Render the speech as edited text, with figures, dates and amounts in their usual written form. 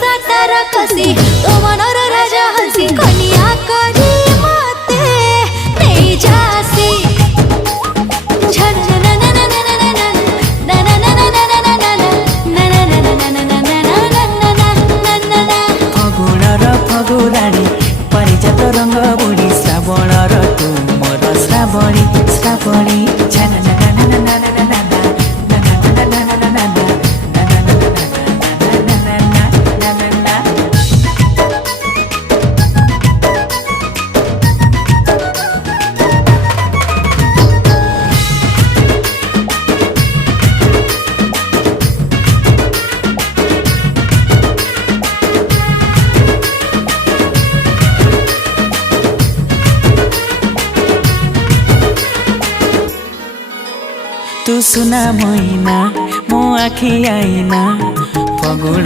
सातार कसी तो मनर राजा हसी कनिया करी मते नहीं जासी फगुणर फगुराणी परिजात रंग बुढी श्रावणर तुमर श्रावणी श्रावणी तू सुना मैना मो आखि आईना फगुण